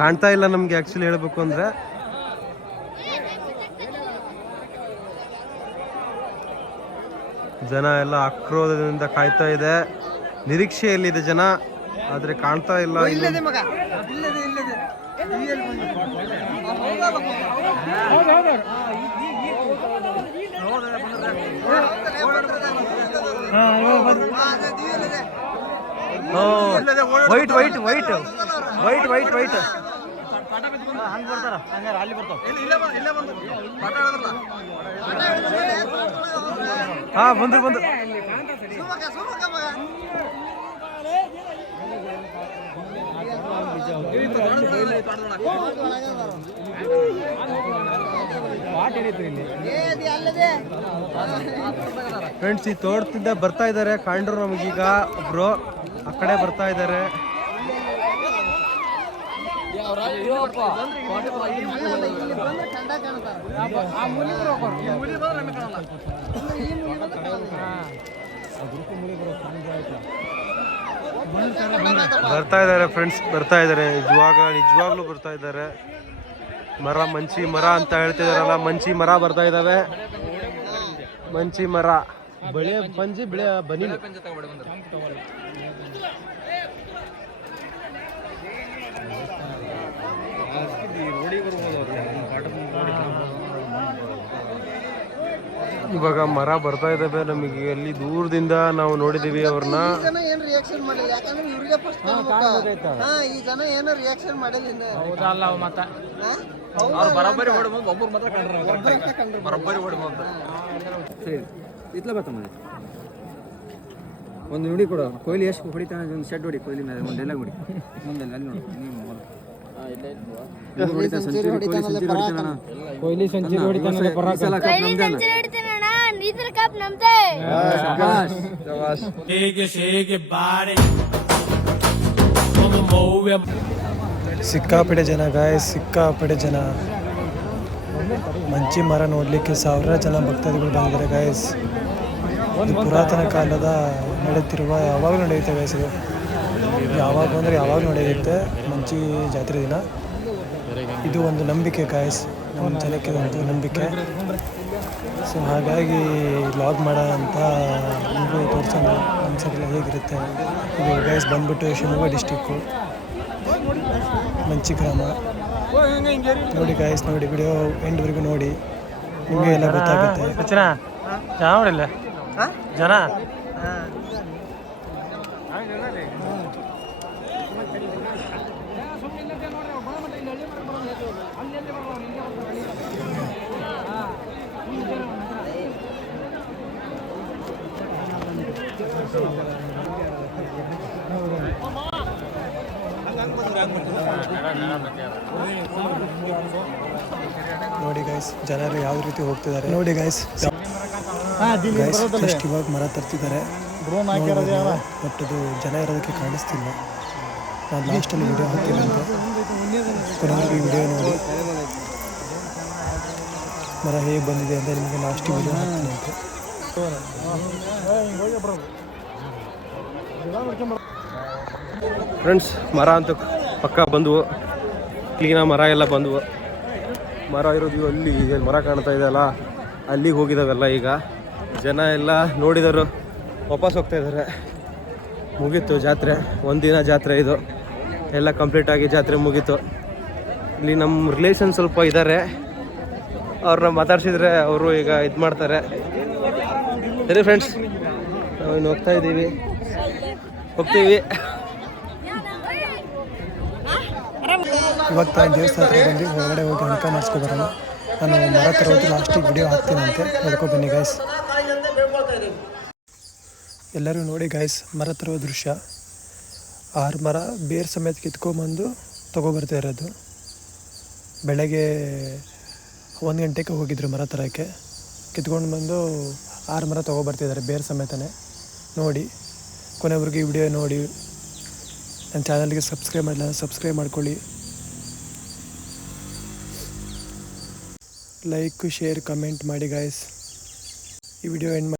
ಕಾಣ್ತಾ ಇಲ್ಲ ನಮಗೆ ಆ್ಯಕ್ಚುಲಿ ಹೇಳಬೇಕು ಅಂದರೆ. ಜನ ಎಲ್ಲ ಆಕ್ರೋಧದಿಂದ ಕಾಯ್ತಾ ಇದೆ, ನಿರೀಕ್ಷೆಯಲ್ಲಿದೆ ಜನ, ಆದರೆ ಕಾಣ್ತಾ ಇಲ್ಲ. White white white white white white ಹಂಗೆ ಬರ್ತಾರ, ಹಂಗಾರ ಅಲ್ಲಿ ಬರ್ತಾವ. ಹಾಂ ಬಂದ್ರು ಬಂದ್ರು. ಫ್ರೆಂಡ್ಸ್, ಈ ತೋಟದಿಂದ ಬರ್ತಾ ಇದ್ದಾರೆ ಕಾಂಡ್ರು ನಮಗೀಗ. ಒಬ್ರು ಆ ಕಡೆ ಬರ್ತಾ ಇದ್ದಾರೆ. ಬರ್ತಾ ಇದ್ದಾರೆ ಫ್ರೆಂಡ್ಸ್, ಬರ್ತಾ ಇದ್ದಾರೆ. ನಿಜವಾಗ್ಲೂ ಬರ್ತಾ ಇದ್ದಾರೆ. ಮರ, ಮಂಚಿ ಮರ ಅಂತ ಹೇಳ್ತಿದಾರಲ್ಲ, ಮಂಚಿ ಮರ ಬರ್ತಾ ಇದ್ದಾವೆ. ಮಂಚಿ ಮರ, ಬೆಳೆ ಪಂಜಿ, ಬೆಳೆ ಬನ್ನಿ. ಇವಾಗ ಮರ ಬರ್ತಾ ಇದ್ದಾವೆ ನಮಗೆ. ಅಲ್ಲಿ ದೂರದಿಂದ ನಾವು ನೋಡಿದೀವಿ ಅವ್ರನ್ನ. ಒಂದು ನುಡಿ ಕೊಡು. ಕೊಹ್ಲಿ ಎಷ್ಟು ಹೊಡಿತಾನೆ, ಒಂದು ಶೆಡ್ ಹೊಡಿ. ಕೊಹ್ಲಿ ಮೇಲೆ ಒಂದು ಡೈಲಾಗ್ ಹೊಡಿ. ಮುಂದೆ ಅಲ್ಲಿ ನೋಡಿ, ಕೊಹ್ಲಿ ಸೆಂಚುರಿ ಹೊಡಿತಾನೆ. ಸಿಕ್ಕಾಪಟ್ಟೆ ಜನ ಗಾಯಸ್, ಸಿಕ್ಕಾಪಟ್ಟೆ ಜನ. ಮಂಚಿ ಮರ ನೋಡಲಿಕ್ಕೆ ಸಾವಿರ ಜನ ಭಕ್ತಾದಿಗಳು ಬಂದಿದ್ದಾರೆ ಗಾಯಸ್. ಒಂದು ಪುರಾತನ ಕಾಲದ ನಡೆಯುತ್ತಿರುವ, ಯಾವಾಗಲೂ ನಡೆಯುತ್ತೆ ಗಾಯಸ್. ಇದು ಯಾವಾಗ ಅಂದರೆ ಯಾವಾಗ ನಡೆಯುತ್ತೆ, ಮಂಚಿ ಜಾತ್ರೆ ದಿನ. ಇದು ಒಂದು ನಂಬಿಕೆ ಗಾಯಸ್, ನಮ್ಮ ಜನಕ್ಕೆ ಒಂದು ನಂಬಿಕೆ. ಸೊ ಹಾಗಾಗಿ ಲಾಗ್ ಮಾಡೋ ಅಂತ ನಿಮಗೂ ತೋರಿಸೋಣ ನಮ್ಮ ಸೈಡೆಲ್ಲ ಹೇಗಿರುತ್ತೆ. ಇದು ಗಾಯಸ್ ಬಂದ್ಬಿಟ್ಟು ಶಿವಮೊಗ್ಗ ಡಿಸ್ಟಿಕ್ಕು, ಮಂಚಿ ಗ್ರಾಮ. ನೋಡಿ ಗಾಯಸ್, ನೋಡಿ ವಿಡಿಯೋ ಎಂಡ್ವರೆಗೂ ನೋಡಿ, ನಿಮಗೆ ಎಲ್ಲ ಗೊತ್ತಾಗುತ್ತೆ. ಜನ ನೋಡಿಲ್ಲ ಜನ. ನೋಡಿ ಗೈಸ್, ಜನರು ಯಾವ ರೀತಿ ಹೋಗ್ತಿದ್ದಾರೆ ನೋಡಿ ಗೈಸ್. ಜಸ್ಟ್ ಇವಾಗ ಮರ ತರ್ತಿದ್ದಾರೆ, ಬಟ್ ಅದು ಜನ ಇರೋದಕ್ಕೆ ಕಾಣಿಸ್ತಿಲ್ಲ. ನಾನು ಲಾಸ್ಟಲ್ಲಿ ವಿಡಿಯೋ ಹಾಕ್ತೀನಿ ಅಂತ, ಕೊನೆವರೆಗೆ ವಿಡಿಯೋ ನೋಡಿ. ಮರ ಹೇಗೆ ಬಂದಿದೆ ಅಂತ ನಿಮಗೆ ಲಾಸ್ಟ್ ವಿಡಿಯೋ ಹಾಕ್ತೀನಿ ಅಂತ. ಫ್ರೆಂಡ್ಸ್, ಮರ ಅಂತ ಪಕ್ಕ ಬಂದವು, ಕ್ಲೀನಾಗಿ ಮರ ಎಲ್ಲ ಬಂದವು. ಮರ ಇರೋದು ಅಲ್ಲಿ ಮರ ಕಾಣ್ತಾ ಇದೆಯಲ್ಲ, ಅಲ್ಲಿಗೆ ಹೋಗಿದ್ದಾವೆಲ್ಲ. ಈಗ ಜನ ಎಲ್ಲ ನೋಡಿದರು, ವಾಪಸ್ ಹೋಗ್ತಾ ಇದ್ದಾರೆ. ಮುಗೀತು ಜಾತ್ರೆ, ಒಂದಿನ ಜಾತ್ರೆ ಇದು ಎಲ್ಲ ಕಂಪ್ಲೀಟಾಗಿ ಜಾತ್ರೆ ಮುಗೀತು. ಇಲ್ಲಿ ನಮ್ಮ ರಿಲೇಷನ್ ಸ್ವಲ್ಪ ಇದ್ದಾರೆ, ಅವ್ರನ್ನ ಮಾತಾಡ್ಸಿದ್ರೆ ಅವರು ಈಗ ಇದು ಮಾಡ್ತಾರೆ. ಸರಿ ಫ್ರೆಂಡ್ಸ್, ನಾವು ಇನ್ನು ಹೋಗ್ತೀವಿ. ಇವತ್ತು ದೇವಸ್ಥಾನ ಹತ್ರ ಬಂದು ಹೊರಗಡೆ ಹೋಗಿ ಅಣಕ ಮಾಡಿಸ್ಕೊಬರೋಣ. ನಾನು ಮರ ತರೋದು ಲಾಸ್ಟಿಗೆ ವಿಡಿಯೋ ಹಾಕ್ತೀನಂತೆ, ನೋಡ್ಕೊಬನ್ನಿ ಗಾಯ್ಸ್. ಎಲ್ಲರೂ ನೋಡಿ ಗಾಯ್ಸ್, ಮರ ತರೋ ದೃಶ್ಯ. 6 ಮರ ಬೇರ್ ಸಮೇತ ಕಿತ್ಕೊಂಬಂದು ತೊಗೊಬರ್ತಾ ಇರೋದು. ಬೆಳಗ್ಗೆ 1 ಗಂಟೆಗೆ ಹೋಗಿದ್ರು ಮರ ತರೋಕ್ಕೆ. ಕಿತ್ಕೊಂಡು ಬಂದು 6 ಮರ ತೊಗೊಬರ್ತಿದ್ದಾರೆ ಬೇರ್ ಸಮೇತನೇ. ನೋಡಿ, ಕೊನೆವರೆಗೂ ಈ ವಿಡಿಯೋ ನೋಡಿ. ನನ್ನ ಚಾನಲ್ಗೆ ಸಬ್ಸ್ಕ್ರೈಬ್ ಮಾಡಿಲ್ಲ, ಸಬ್ಸ್ಕ್ರೈಬ್ ಮಾಡ್ಕೊಳ್ಳಿ. ಲೈಕ್, ಶೇರ್, ಕಮೆಂಟ್ ಮಾಡಿ ಗಾಯ್ಸ್. ಈ ವಿಡಿಯೋ ಎಂಡ್